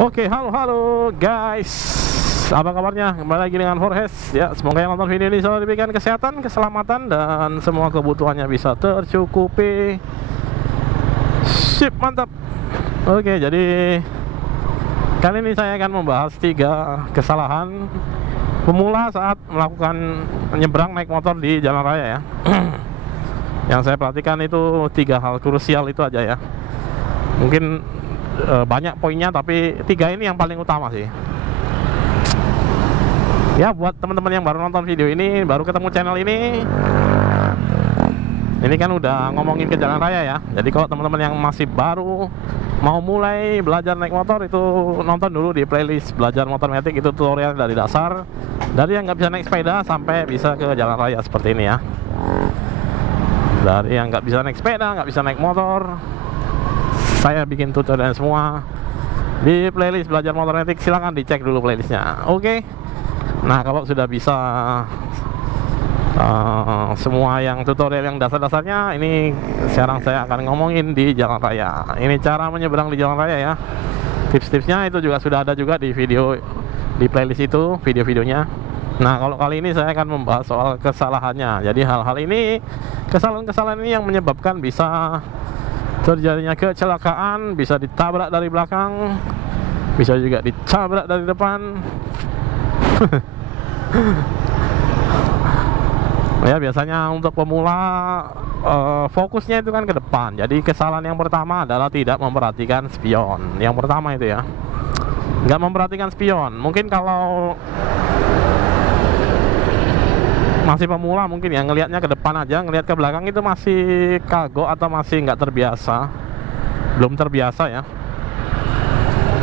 Oke, halo guys. Apa kabarnya? Kembali lagi dengan Forhes ya. Semoga yang nonton video ini selalu diberikan kesehatan, keselamatan, dan semua kebutuhannya bisa tercukupi. Sip, mantap. Oke, jadi kali ini saya akan membahas 3 kesalahan pemula saat melakukan menyeberang naik motor di jalan raya ya. Yang saya perhatikan itu 3 hal krusial itu aja ya. Mungkin banyak poinnya, tapi 3 ini yang paling utama sih. Ya, buat teman-teman yang baru nonton video ini, baru ketemu channel ini kan udah ngomongin ke jalan raya ya. Jadi kalau teman-teman yang masih baru mau mulai belajar naik motor, itu nonton dulu di playlist belajar motor metik. Itu tutorial dari dasar, dari yang nggak bisa naik sepeda sampai bisa ke jalan raya seperti ini ya. Dari yang nggak bisa naik sepeda, nggak bisa naik motor, saya bikin tutorial semua di playlist belajar motor metik. Silahkan dicek dulu playlistnya. Oke. Nah, kalau sudah bisa semua yang tutorial yang dasar-dasarnya, ini sekarang saya akan ngomongin di jalan raya. Ini cara menyeberang di jalan raya ya. Tips-tipsnya itu juga sudah ada juga di video, di playlist itu video-videonya. Nah, kalau kali ini saya akan membahas soal kesalahannya. Jadi hal-hal ini, kesalahan-kesalahan ini yang menyebabkan bisa terjadinya kecelakaan, bisa ditabrak dari belakang, bisa juga ditabrak dari depan. Ya, biasanya untuk pemula fokusnya itu kan ke depan. Jadi kesalahan yang pertama adalah tidak memperhatikan spion. Yang pertama itu ya, nggak memperhatikan spion. Mungkin kalau masih pemula mungkin ya, ngelihatnya ke depan aja, ngelihat ke belakang itu masih kagok atau masih nggak terbiasa, belum terbiasa ya.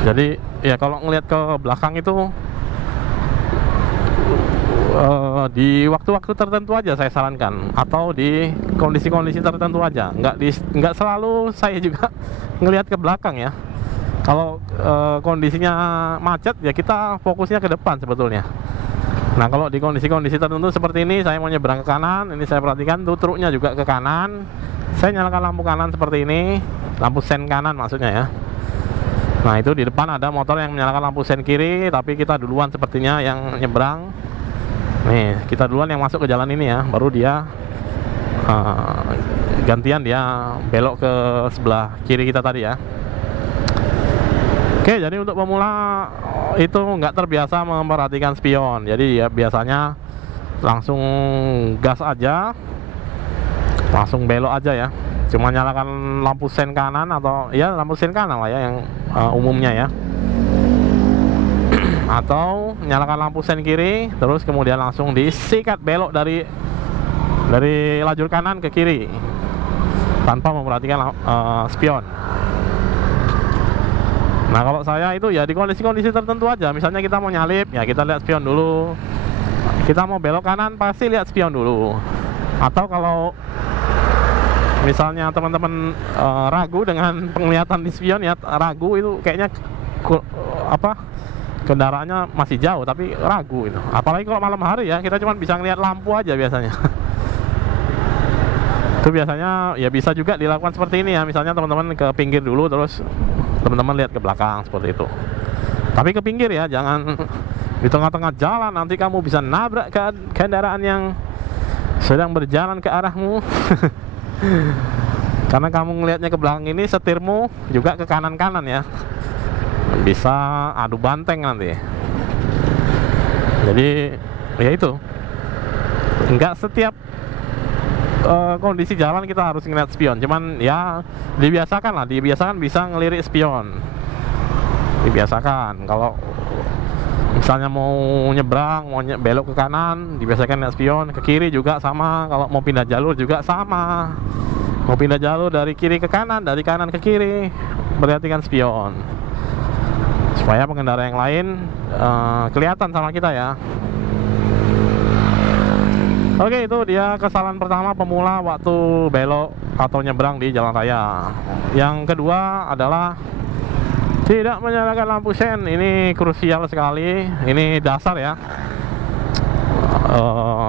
Jadi ya, kalau ngelihat ke belakang itu di waktu-waktu tertentu aja saya sarankan, atau di kondisi-kondisi tertentu aja. Nggak selalu saya juga ngelihat ke belakang ya. Kalau kondisinya macet ya, kita fokusnya ke depan sebetulnya. Nah, kalau di kondisi-kondisi tertentu seperti ini, saya mau nyebrang ke kanan, ini saya perhatikan tuh truknya juga ke kanan. Saya nyalakan lampu kanan seperti ini, lampu sen kanan maksudnya ya. Nah, itu di depan ada motor yang menyalakan lampu sen kiri, tapi kita duluan sepertinya yang nyebrang. Nih, kita duluan yang masuk ke jalan ini ya, baru dia gantian dia belok ke sebelah kiri kita tadi ya. Oke, jadi untuk pemula itu nggak terbiasa memperhatikan spion. Jadi ya biasanya langsung gas aja, langsung belok aja ya. Cuma nyalakan lampu sen kanan, atau ya lampu sen kanan lah ya yang umumnya ya. Atau nyalakan lampu sen kiri, terus kemudian langsung disikat belok dari lajur kanan ke kiri tanpa memperhatikan spion. Nah, kalau saya itu ya di kondisi-kondisi tertentu aja. Misalnya kita mau nyalip, ya kita lihat spion dulu. Kita mau belok kanan, pasti lihat spion dulu. Atau kalau misalnya teman-teman ragu dengan penglihatan di spion ya, ragu itu kayaknya kendaraannya masih jauh, tapi ragu itu. Apalagi kalau malam hari ya, kita cuma bisa ngelihat lampu aja biasanya. Itu biasanya ya bisa juga dilakukan seperti ini ya. Misalnya teman-teman ke pinggir dulu, terus teman-teman lihat ke belakang seperti itu. Tapi ke pinggir ya, jangan di tengah-tengah jalan, nanti kamu bisa nabrak ke kendaraan yang sedang berjalan ke arahmu. Karena kamu ngelihatnya ke belakang ini, setirmu juga ke kanan-kanan ya, bisa adu banteng nanti. Jadi ya itu, nggak setiap kondisi jalan kita harus ngeliat spion. Cuman ya dibiasakan bisa ngelirik spion. Dibiasakan kalau misalnya mau nyebrang, mau belok ke kanan, dibiasakan lihat spion. Ke kiri juga sama, kalau mau pindah jalur juga sama. Mau pindah jalur dari kiri ke kanan, dari kanan ke kiri, perhatikan spion, supaya pengendara yang lain kelihatan sama kita ya. Oke, itu dia kesalahan pertama pemula waktu belok atau nyebrang di jalan raya. Yang kedua adalah tidak menyalakan lampu sen. Ini krusial sekali, ini dasar ya.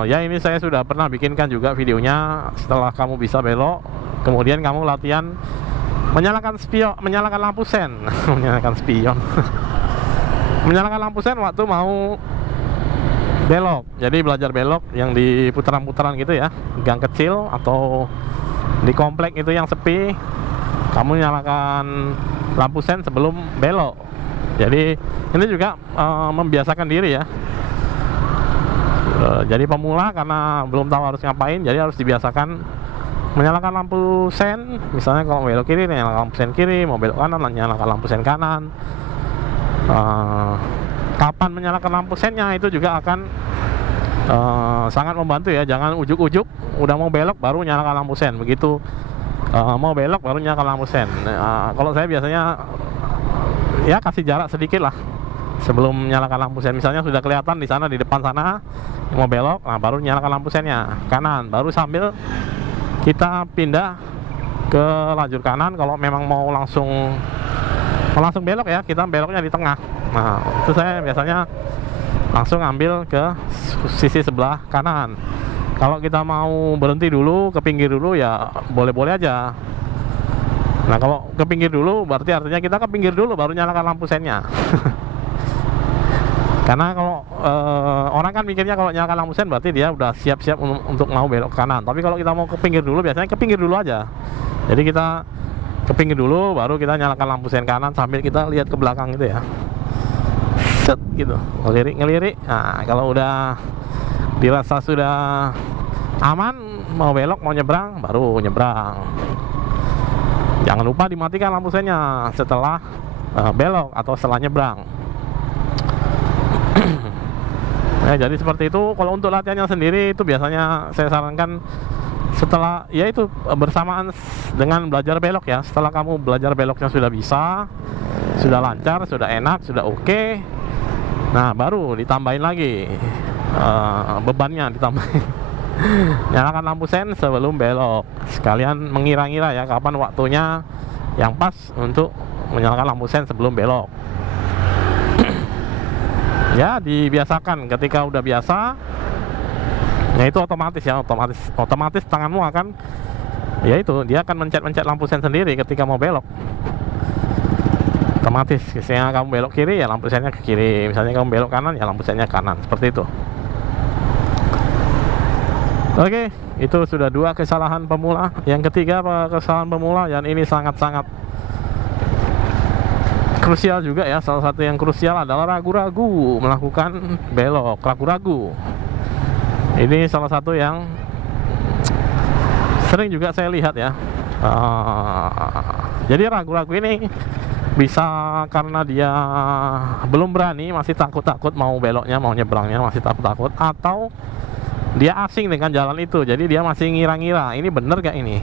Ya, ini saya sudah pernah bikinkan juga videonya. Setelah kamu bisa belok, kemudian kamu latihan menyalakan lampu sen. Menyalakan spion. menyalakan lampu sen waktu mau belok. Jadi belajar belok yang di putaran-putaran gitu ya, gang kecil atau di komplek itu yang sepi, kamu nyalakan lampu sen sebelum belok. Jadi ini juga membiasakan diri ya. Jadi pemula karena belum tahu harus ngapain, jadi harus dibiasakan menyalakan lampu sen. Misalnya kalau belok kiri, nyalakan lampu sen kiri, mau belok kanan, nyalakan lampu sen kanan. Kapan menyalakan lampu sennya itu juga akan sangat membantu ya. Jangan ujuk-ujuk udah mau belok baru nyalakan lampu sen. Begitu mau belok baru nyalakan lampu sen. Kalau saya biasanya ya kasih jarak sedikit lah sebelum menyalakan lampu sen. Misalnya sudah kelihatan di sana, di depan sana mau belok, nah baru nyalakan lampu sennya kanan, baru sambil kita pindah ke lajur kanan. Kalau memang mau langsung belok ya, kita beloknya di tengah. Nah itu saya biasanya langsung ambil ke sisi sebelah kanan. Kalau kita mau berhenti dulu, ke pinggir dulu ya boleh-boleh aja. Nah kalau ke pinggir dulu berarti artinya kita ke pinggir dulu baru nyalakan lampu sennya. Karena kalau orang kan mikirnya kalau nyalakan lampu sen berarti dia udah siap-siap untuk mau belok kanan. Tapi kalau kita mau ke pinggir dulu, biasanya ke pinggir dulu aja. Jadi kita ke pinggir dulu baru kita nyalakan lampu sen kanan sambil kita lihat ke belakang gitu ya. Set gitu, ngelirik. Nah kalau udah dirasa sudah aman mau belok, mau nyebrang, baru nyebrang. Jangan lupa dimatikan lampu sennya setelah belok atau setelah nyebrang. Nah, jadi seperti itu. Kalau untuk latihannya sendiri itu biasanya saya sarankan setelah ya itu bersamaan dengan belajar belok ya. Setelah kamu belajar beloknya sudah bisa, sudah lancar, sudah enak, sudah oke, nah baru ditambahin lagi bebannya, ditambahin. Nyalakan lampu sen sebelum belok, sekalian mengira-ngira ya kapan waktunya yang pas untuk menyalakan lampu sen sebelum belok. Ya dibiasakan, ketika udah biasa ya itu otomatis ya, otomatis tanganmu akan ya itu, dia akan mencet lampu sen sendiri ketika mau belok. Otomatis misalnya kamu belok kiri ya lampu sennya ke kiri, misalnya kamu belok kanan ya lampu sennya kanan, seperti itu. Oke, itu sudah 2 kesalahan pemula. Yang ketiga kesalahan pemula, dan ini sangat-sangat krusial juga ya. Salah satu yang krusial adalah ragu-ragu melakukan belok, ragu-ragu. Ini salah satu yang sering juga saya lihat ya. Jadi ragu-ragu ini bisa karena dia belum berani, masih takut-takut mau beloknya, mau nyebrangnya masih takut-takut, atau dia asing dengan jalan itu. Jadi dia masih ngira-ngira, ini bener gak ini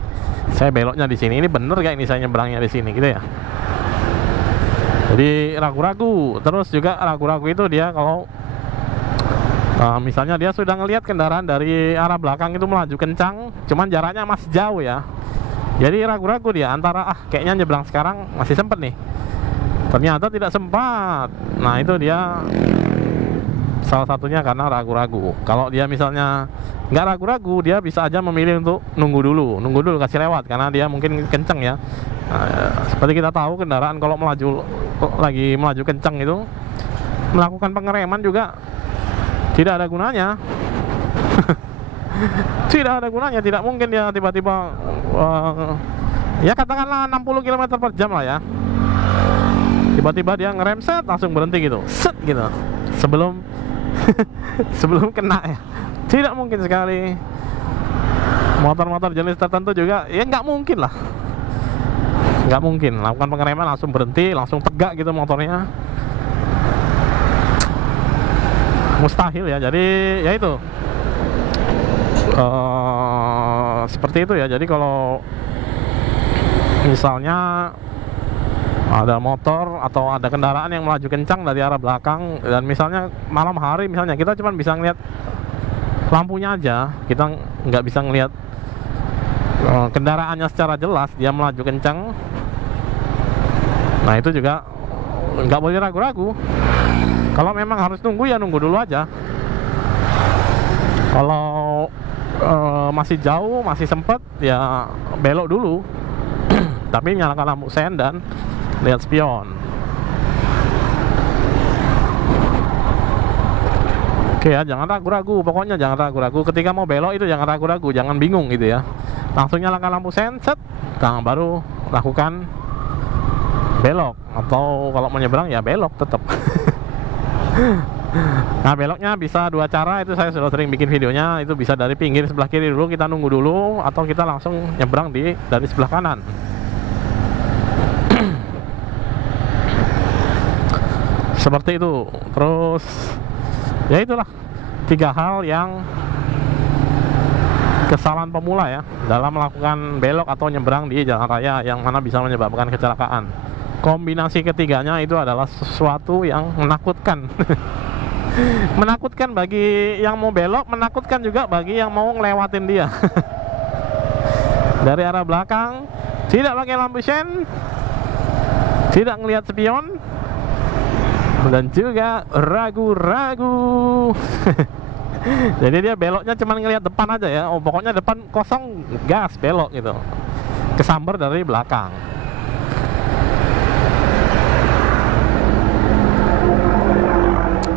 saya beloknya di sini, ini bener gak ini saya nyebrangnya di sini gitu ya. Jadi ragu-ragu. Terus juga ragu-ragu itu dia kalau misalnya dia sudah ngelihat kendaraan dari arah belakang itu melaju kencang, cuman jaraknya masih jauh ya. Jadi ragu-ragu dia antara kayaknya nyebrang sekarang masih sempet nih, ternyata tidak sempat. Nah itu dia salah satunya karena ragu-ragu. Kalau dia misalnya nggak ragu-ragu, dia bisa aja memilih untuk nunggu dulu kasih lewat karena dia mungkin kenceng ya. Seperti kita tahu kendaraan kalau lagi melaju kencang itu, melakukan pengereman juga tidak ada gunanya. Tidak ada gunanya, tidak mungkin dia tiba-tiba ya katakanlah 60 km per jam lah ya, tiba-tiba dia ngerem set langsung berhenti gitu, set gitu sebelum sebelum kena ya. Tidak mungkin sekali. Motor-motor jenis tertentu juga ya nggak mungkin lah, nggak mungkin lakukan pengereman langsung berhenti, langsung tegak gitu motornya, mustahil ya. Jadi ya itu seperti itu ya. Jadi kalau misalnya ada motor atau ada kendaraan yang melaju kencang dari arah belakang, dan misalnya malam hari, misalnya kita cuma bisa ngeliat lampunya aja, kita nggak bisa ngeliat kendaraannya secara jelas, dia melaju kencang, nah itu juga nggak boleh ragu-ragu. Kalau memang harus nunggu ya nunggu dulu aja. Kalau masih jauh, masih sempet ya belok dulu. Tapi nyalakan lampu sen dan lihat spion. Oke ya, jangan ragu-ragu, pokoknya jangan ragu-ragu ketika mau belok itu, jangan ragu-ragu, jangan bingung gitu ya. Langsung nyalakan lampu sen, set, nah baru lakukan belok, atau kalau mau nyebrang ya belok tetap. Nah, beloknya bisa dua cara, itu saya sudah sering bikin videonya. Itu bisa dari pinggir sebelah kiri dulu, kita nunggu dulu, atau kita langsung nyebrang dari sebelah kanan. Seperti itu. Terus ya itulah 3 hal yang kesalahan pemula ya dalam melakukan belok atau nyebrang di jalan raya, yang mana bisa menyebabkan kecelakaan. Kombinasi ketiganya itu adalah sesuatu yang menakutkan. Menakutkan bagi yang mau belok, menakutkan juga bagi yang mau ngelewatin dia. Dari arah belakang, tidak pakai lampu sen, tidak ngelihat spion, dan juga ragu-ragu. Jadi dia beloknya cuma ngelihat depan aja ya. Oh, pokoknya depan kosong, gas belok gitu, kesambar dari belakang.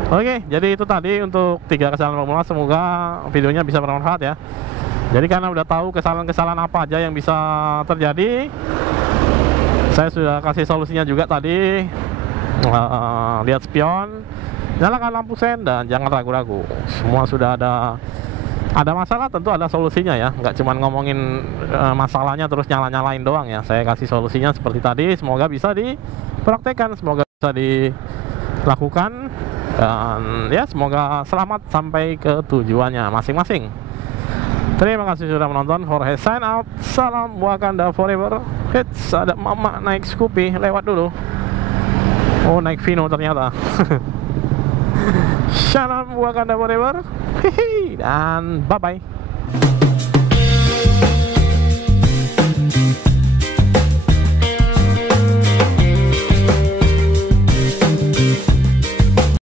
Oke, jadi itu tadi untuk 3 kesalahan pemula. Semoga videonya bisa bermanfaat ya. Jadi karena udah tahu kesalahan-kesalahan apa aja yang bisa terjadi, saya sudah kasih solusinya juga tadi. Lihat spion, nyalakan lampu sen, dan jangan ragu-ragu. Semua sudah ada masalah tentu ada solusinya ya. Nggak cuma ngomongin masalahnya terus nyala-nyalain doang ya. Saya kasih solusinya seperti tadi. Semoga bisa dipraktekkan, semoga bisa dilakukan. Dan ya, semoga selamat sampai ke tujuannya masing-masing. Terima kasih sudah menonton. Jorge sign out. Salam Wakanda forever. Hits, ada mama naik Scoopy, lewat dulu. Oh, naik Vino ternyata. Salam Wakanda forever. Hihi, dan bye-bye.